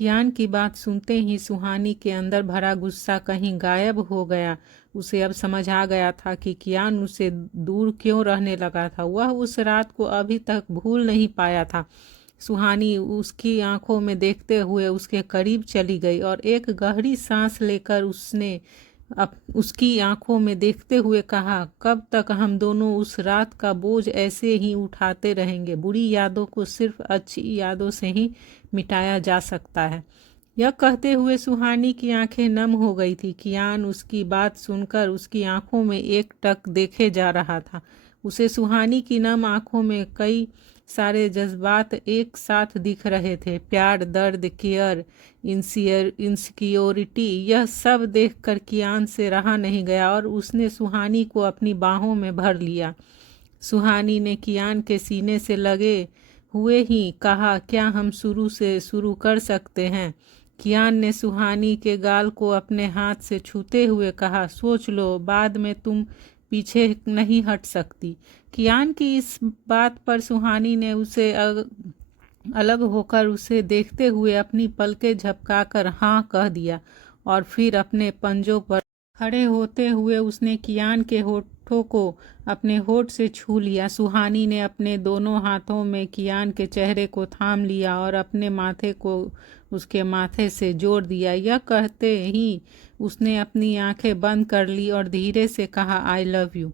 कियान की बात सुनते ही सुहानी के अंदर भरा गुस्सा कहीं गायब हो गया। उसे अब समझ आ गया था कि कियान उसे दूर क्यों रहने लगा था। वह उस रात को अभी तक भूल नहीं पाया था। सुहानी उसकी आंखों में देखते हुए उसके करीब चली गई और एक गहरी सांस लेकर उसने अब उसकी आंखों में देखते हुए कहा, कब तक हम दोनों उस रात का बोझ ऐसे ही उठाते रहेंगे। बुरी यादों को सिर्फ अच्छी यादों से ही मिटाया जा सकता है। यह कहते हुए सुहानी की आंखें नम हो गई थी। कियान उसकी बात सुनकर उसकी आंखों में एक टक देखे जा रहा था। उसे सुहानी की नम आंखों में कई सारे जज्बात एक साथ दिख रहे थे। प्यार, दर्द, केयर, इनसिक्योरिटी, यह सब देखकर कियान से रहा नहीं गया और उसने सुहानी को अपनी बाहों में भर लिया। सुहानी ने कियान के सीने से लगे हुए ही कहा, क्या हम शुरू से शुरू कर सकते हैं? कियान ने सुहानी के गाल को अपने हाथ से छूते हुए कहा, सोच लो, बाद में तुम पीछे नहीं हट सकती। कियान की इस बात पर सुहानी ने उसे अलग होकर उसे देखते हुए अपनी पलकें झपकाकर हाँ कह दिया और फिर अपने पंजों पर खड़े होते हुए उसने कियान के होठों को अपने होठ से छू लिया। सुहानी ने अपने दोनों हाथों में कियान के चेहरे को थाम लिया और अपने माथे को उसके माथे से जोड़ दिया। यह कहते ही उसने अपनी आंखें बंद कर ली और धीरे से कहा, आई लव यू।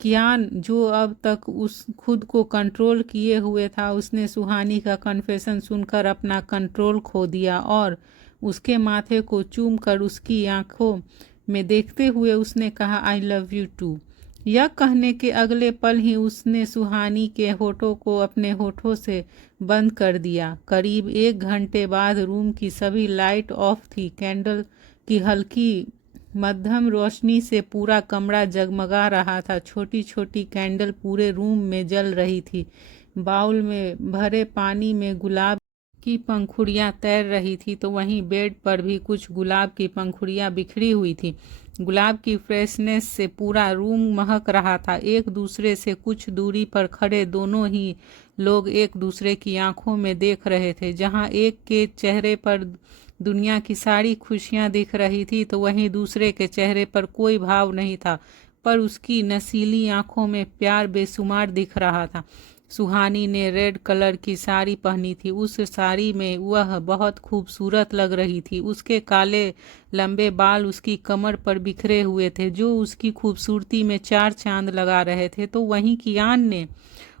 कियान, जो अब तक उस खुद को कंट्रोल किए हुए था, उसने सुहानी का कन्फेशन सुनकर अपना कंट्रोल खो दिया और उसके माथे को चूम कर उसकी आंखों में देखते हुए उसने कहा, आई लव यू टू। यह कहने के अगले पल ही उसने सुहानी के होठों को अपने होठों से बंद कर दिया। करीब 1 घंटे बाद रूम की सभी लाइट ऑफ थी। कैंडल की हल्की मध्यम रोशनी से पूरा कमरा जगमगा रहा था। छोटी छोटी कैंडल पूरे रूम में जल रही थी। बाउल में भरे पानी में गुलाब की पंखुड़ियां तैर रही थी, तो वहीं बेड पर भी कुछ गुलाब की पंखुड़ियां बिखरी हुई थी। गुलाब की फ्रेशनेस से पूरा रूम महक रहा था। एक दूसरे से कुछ दूरी पर खड़े दोनों ही लोग एक दूसरे की आंखों में देख रहे थे। जहां एक के चेहरे पर दुनिया की सारी खुशियां दिख रही थी, तो वहीं दूसरे के चेहरे पर कोई भाव नहीं था, पर उसकी नसीली आंखों में प्यार बेशुमार दिख रहा था। सुहानी ने रेड कलर की साड़ी पहनी थी। उस साड़ी में वह बहुत खूबसूरत लग रही थी। उसके काले लंबे बाल उसकी कमर पर बिखरे हुए थे, जो उसकी खूबसूरती में 4 चांद लगा रहे थे। तो वहीं कियान ने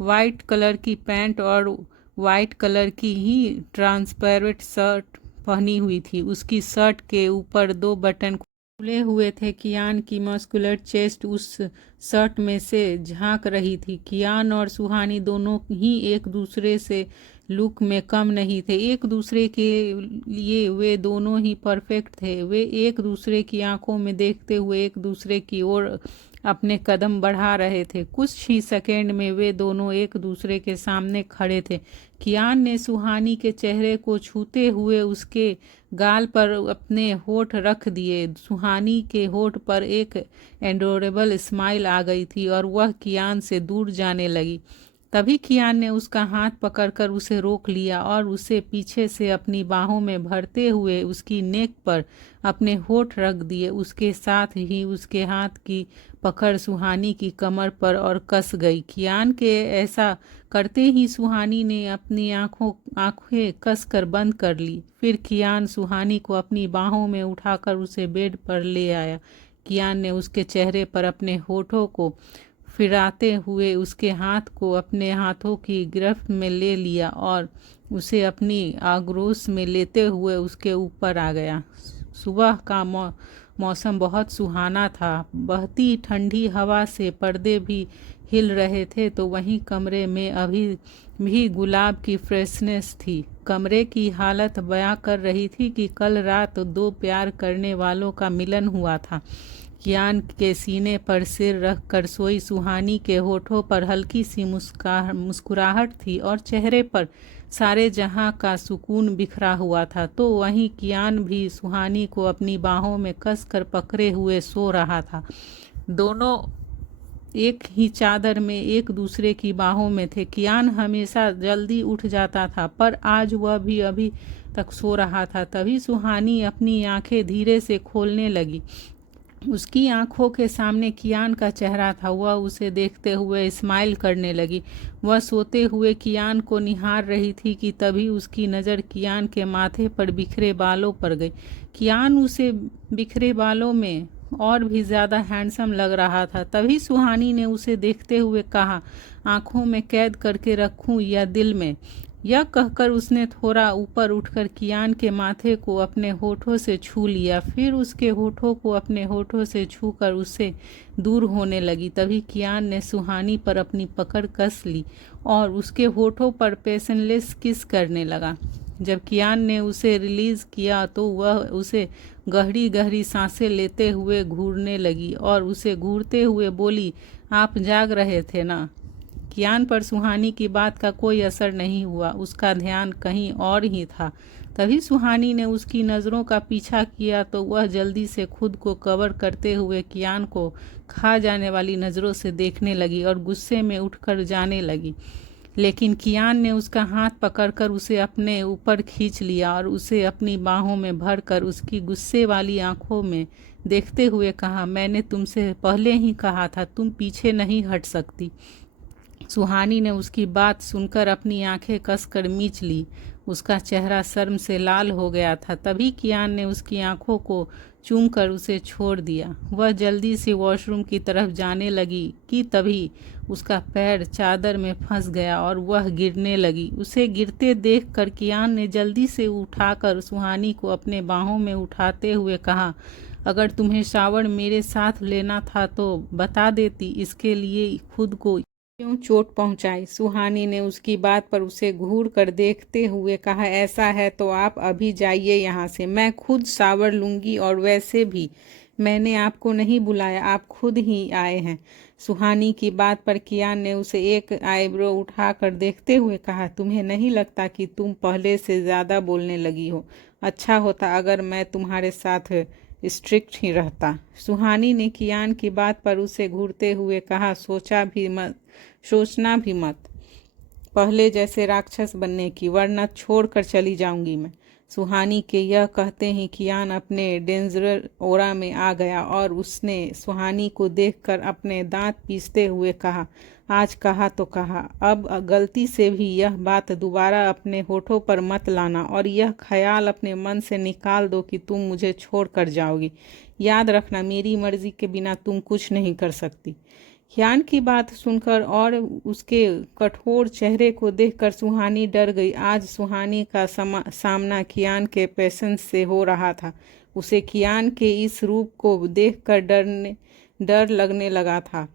वाइट कलर की पैंट और वाइट कलर की ही ट्रांसपेरेंट शर्ट पहनी हुई थी। उसकी शर्ट के ऊपर 2 बटन खुले हुए थे। कियान की मस्कुलर चेस्ट उस शर्ट में से झांक रही थी। कियान और सुहानी दोनों ही एक दूसरे से लुक में कम नहीं थे। एक दूसरे के लिए वे दोनों ही परफेक्ट थे। वे एक दूसरे की आंखों में देखते हुए एक दूसरे की ओर अपने कदम बढ़ा रहे थे। कुछ ही सेकंड में वे दोनों एक दूसरे के सामने खड़े थे। कियान ने सुहानी के चेहरे को छूते हुए उसके गाल पर अपने होठ रख दिए। सुहानी के होठ पर एक एडोरेबल स्माइल आ गई थी और वह कियान से दूर जाने लगी। तभी कियान ने उसका हाथ पकड़कर उसे रोक लिया और उसे पीछे से अपनी बाहों में भरते हुए उसकी नेक पर अपने होठ रख दिए। उसके साथ ही उसके हाथ की पकड़ सुहानी की कमर पर और कस गई। कियान के ऐसा करते ही सुहानी ने अपनी आंखें कसकर बंद कर ली। फिर कियान सुहानी को अपनी बाहों में उठाकर उसे बेड पर ले आया। कियान ने उसके चेहरे पर अपने होठों को फिराते हुए उसके हाथ को अपने हाथों की गिरफ्त में ले लिया और उसे अपनी आगोश में लेते हुए उसके ऊपर आ गया। सुबह का मौसम बहुत सुहाना था। बहती ठंडी हवा से पर्दे भी हिल रहे थे, तो वहीं कमरे में अभी भी गुलाब की फ्रेशनेस थी। कमरे की हालत बयां कर रही थी कि कल रात 2 प्यार करने वालों का मिलन हुआ था। कियान के सीने पर सिर रखकर सोई सुहानी के होठों पर हल्की सी मुस्कुराहट थी और चेहरे पर सारे जहां का सुकून बिखरा हुआ था। तो वहीं कियान भी सुहानी को अपनी बाहों में कसकर पकड़े हुए सो रहा था। दोनों एक ही चादर में एक दूसरे की बाहों में थे। कियान हमेशा जल्दी उठ जाता था, पर आज वह भी अभी तक सो रहा था। तभी सुहानी अपनी आंखें धीरे से खोलने लगी। उसकी आंखों के सामने कियान का चेहरा था। वह उसे देखते हुए स्माइल करने लगी। वह सोते हुए कियान को निहार रही थी कि तभी उसकी नज़र कियान के माथे पर बिखरे बालों पर गई। कियान उसे बिखरे बालों में और भी ज़्यादा हैंडसम लग रहा था। तभी सुहानी ने उसे देखते हुए कहा, आंखों में कैद करके रखूं या दिल में? यह कहकर उसने थोड़ा ऊपर उठकर कियान के माथे को अपने होठों से छू लिया। फिर उसके होठों को अपने होठों से छूकर उससे दूर होने लगी। तभी कियान ने सुहानी पर अपनी पकड़ कस ली और उसके होठों पर पेशेंसलेस किस करने लगा। जब कियान ने उसे रिलीज़ किया तो वह उसे गहरी गहरी सांसें लेते हुए घूरने लगी और उसे घूरते हुए बोली, आप जाग रहे थे ना? कियान पर सुहानी की बात का कोई असर नहीं हुआ। उसका ध्यान कहीं और ही था। तभी सुहानी ने उसकी नज़रों का पीछा किया तो वह जल्दी से खुद को कवर करते हुए कियान को खा जाने वाली नज़रों से देखने लगी और गुस्से में उठकर जाने लगी। लेकिन कियान ने उसका हाथ पकड़कर उसे अपने ऊपर खींच लिया और उसे अपनी बाहों में भरकर उसकी गुस्से वाली आंखों में देखते हुए कहा, मैंने तुमसे पहले ही कहा था, तुम पीछे नहीं हट सकती। सुहानी ने उसकी बात सुनकर अपनी आंखें कसकर मींच ली। उसका चेहरा शर्म से लाल हो गया था। तभी कियान ने उसकी आंखों को चूमकर उसे छोड़ दिया। वह जल्दी से वॉशरूम की तरफ जाने लगी कि तभी उसका पैर चादर में फंस गया और वह गिरने लगी। उसे गिरते देखकर कियान ने जल्दी से उठाकर सुहानी को अपने बाहों में उठाते हुए कहा, अगर तुम्हें शावर मेरे साथ लेना था तो बता देती, इसके लिए खुद को क्यों चोट पहुंचाई? सुहानी ने उसकी बात पर उसे घूर कर देखते हुए कहा, ऐसा है तो आप अभी जाइए यहाँ से, मैं खुद शावर लूँगी और वैसे भी मैंने आपको नहीं बुलाया, आप खुद ही आए हैं। सुहानी की बात पर कियान ने उसे एक आईब्रो उठाकर देखते हुए कहा, तुम्हें नहीं लगता कि तुम पहले से ज़्यादा बोलने लगी हो? अच्छा होता अगर मैं तुम्हारे साथ स्ट्रिक्ट ही रहता। सुहानी ने कियान की बात पर उसे घूरते हुए कहा, सोचना भी मत पहले जैसे राक्षस बनने की, वरना छोड़कर चली जाऊंगी मैं। सुहानी के यह कहते ही कियान अपने डेंजर ओरा में आ गया और उसने सुहानी को देखकर अपने दांत पीसते हुए कहा, आज कहा तो कहा, अब गलती से भी यह बात दोबारा अपने होठों पर मत लाना और यह ख्याल अपने मन से निकाल दो कि तुम मुझे छोड़कर जाओगी। याद रखना, मेरी मर्जी के बिना तुम कुछ नहीं कर सकती। कियान की बात सुनकर और उसके कठोर चेहरे को देखकर सुहानी डर गई। आज सुहानी का सामना कियान के पेशेंस से हो रहा था। उसे कियान के इस रूप को देखकर डर लगने लगा था।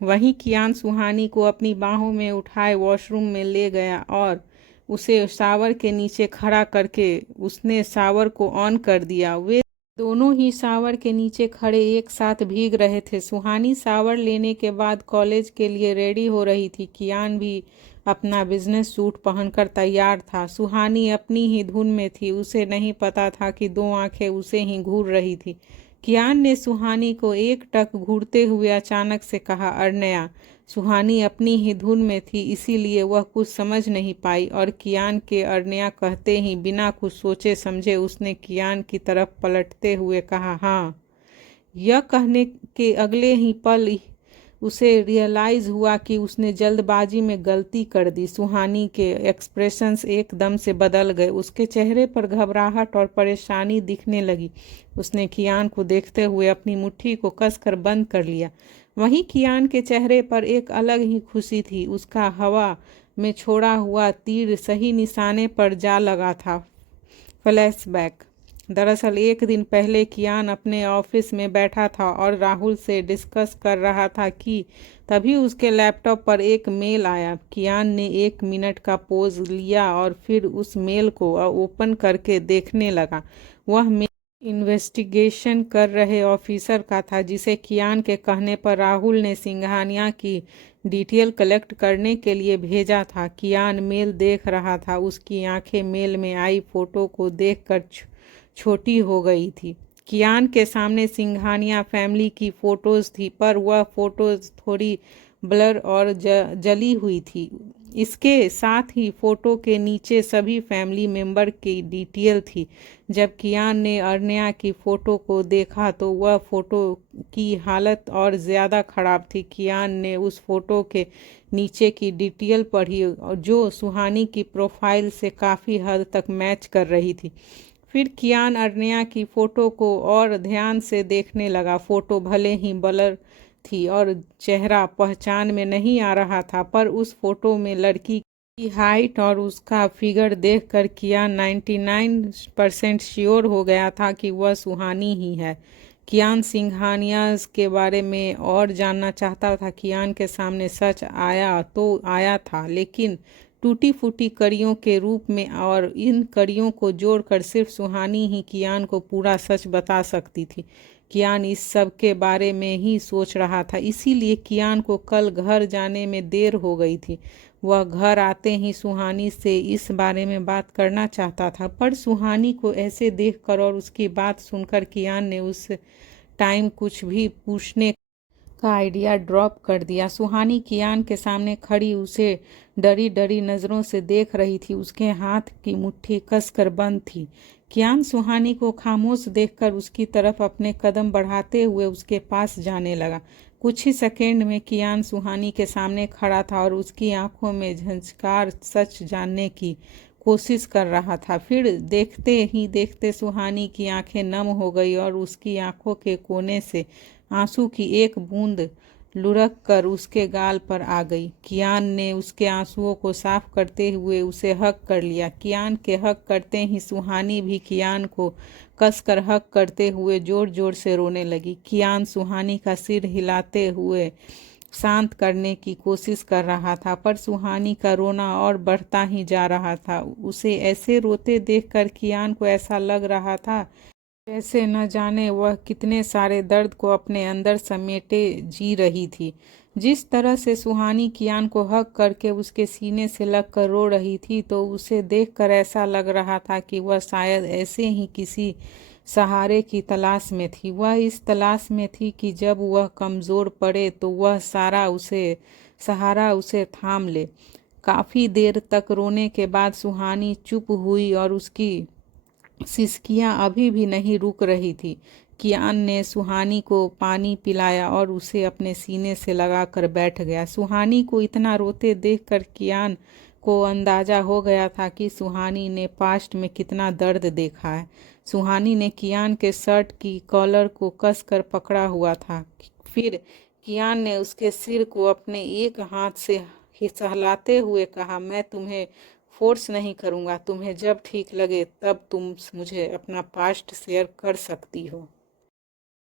वहीं कियान सुहानी को अपनी बाहों में उठाए वॉशरूम में ले गया और उसे शावर के नीचे खड़ा करके उसने शावर को ऑन कर दिया। वे दोनों ही शावर के नीचे खड़े एक साथ भीग रहे थे। सुहानी शावर लेने के बाद कॉलेज के लिए रेडी हो रही थी। कियान भी अपना बिजनेस सूट पहनकर तैयार था। सुहानी अपनी ही धुन में थी। उसे नहीं पता था कि दो आंखें उसे ही घूर रही थी। कियान ने सुहानी को एक टक घूरते हुए अचानक से कहा, अरण्या। सुहानी अपनी ही धुन में थी, इसीलिए वह कुछ समझ नहीं पाई और कियान के अरण्या कहते ही बिना कुछ सोचे समझे उसने कियान की तरफ पलटते हुए कहा, हाँ। यह कहने के अगले ही पल उसे रियलाइज़ हुआ कि उसने जल्दबाजी में गलती कर दी। सुहानी के एक्सप्रेशंस एकदम से बदल गए। उसके चेहरे पर घबराहट और परेशानी दिखने लगी। उसने कियान को देखते हुए अपनी मुट्ठी को कसकर बंद कर लिया। वहीं कियान के चेहरे पर एक अलग ही खुशी थी। उसका हवा में छोड़ा हुआ तीर सही निशाने पर जा लगा था। फ्लैशबैक। दरअसल एक दिन पहले कियान अपने ऑफिस में बैठा था और राहुल से डिस्कस कर रहा था कि तभी उसके लैपटॉप पर एक मेल आया। कियान ने 1 मिनट का पॉज लिया और फिर उस मेल को ओपन करके देखने लगा। वह मेल इन्वेस्टिगेशन कर रहे ऑफिसर का था, जिसे कियान के कहने पर राहुल ने सिंघानिया की डिटेल कलेक्ट करने के लिए भेजा था। कियान मेल देख रहा था। उसकी आंखें मेल में आई फोटो को देखकर छोटी हो गई थी। कियान के सामने सिंघानिया फैमिली की फ़ोटोज़ थी, पर वह फ़ोटोज़ थोड़ी ब्लर और जली हुई थी। इसके साथ ही फोटो के नीचे सभी फैमिली मेंबर की डिटेल थी। जब कियान ने अरण्या की फ़ोटो को देखा तो वह फ़ोटो की हालत और ज़्यादा ख़राब थी। कियान ने उस फ़ोटो के नीचे की डिटेल पढ़ी जो सुहानी की प्रोफाइल से काफ़ी हद तक मैच कर रही थी। फिर कियान अरण्या की फ़ोटो को और ध्यान से देखने लगा। फ़ोटो भले ही ब्लर थी और चेहरा पहचान में नहीं आ रहा था, पर उस फोटो में लड़की की हाइट और उसका फिगर देखकर कियान 99% श्योर हो गया था कि वह सुहानी ही है। कियान सिंघानिया के बारे में और जानना चाहता था। कियान के सामने सच आया तो आया था, लेकिन टूटी फूटी कड़ियों के रूप में, और इन कड़ियों को जोड़कर सिर्फ सुहानी ही कियान को पूरा सच बता सकती थी। कियान इस सब के बारे में ही सोच रहा था, इसीलिए कियान को कल घर जाने में देर हो गई थी। वह घर आते ही सुहानी से इस बारे में बात करना चाहता था, पर सुहानी को ऐसे देखकर और उसकी बात सुनकर कियान ने उस टाइम कुछ भी पूछने का आइडिया ड्रॉप कर दिया। सुहानी कियान के सामने खड़ी उसे डरी डरी नज़रों से देख रही थी। उसके हाथ की मुट्ठी कसकर बंद थी। कियान सुहानी को खामोश देखकर उसकी तरफ अपने कदम बढ़ाते हुए उसके पास जाने लगा। कुछ ही सेकंड में कियान सुहानी के सामने खड़ा था और उसकी आंखों में झंझकार सच जानने की कोशिश कर रहा था। फिर देखते ही देखते सुहानी की आंखें नम हो गई और उसकी आंखों के कोने से आंसू की एक बूंद लुढ़क कर उसके गाल पर आ गई। कियान ने उसके आंसुओं को साफ करते हुए उसे हक कर लिया। कियान के हक करते ही सुहानी भी कियान को कसकर हक करते हुए जोर जोर से रोने लगी। कियान सुहानी का सिर हिलाते हुए शांत करने की कोशिश कर रहा था, पर सुहानी का रोना और बढ़ता ही जा रहा था। उसे ऐसे रोते देखकर कियान को ऐसा लग रहा था जैसे न जाने वह कितने सारे दर्द को अपने अंदर समेटे जी रही थी। जिस तरह से सुहानी कियान को हक करके उसके सीने से लगकर रो रही थी, तो उसे देखकर ऐसा लग रहा था कि वह शायद ऐसे ही किसी सहारे की तलाश में थी। वह इस तलाश में थी कि जब वह कमज़ोर पड़े तो वह सहारा उसे थाम ले। काफ़ी देर तक रोने के बाद सुहानी चुप हुई और उसकी सिसकियां अभी भी नहीं रुक रही थी। कियान ने सुहानी को पानी पिलाया और उसे अपने सीने से लगाकर बैठ गया। सुहानी को इतना रोते देखकर कियान को अंदाजा हो गया था कि सुहानी ने पास्ट में कितना दर्द देखा है। सुहानी ने कियान के शर्ट की कॉलर को कसकर पकड़ा हुआ था। फिर कियान ने उसके सिर को अपने एक हाथ से सहलाते हुए कहा, मैं तुम्हें फोर्स नहीं करूँगा, तुम्हें जब ठीक लगे तब तुम मुझे अपना पास्ट शेयर कर सकती हो।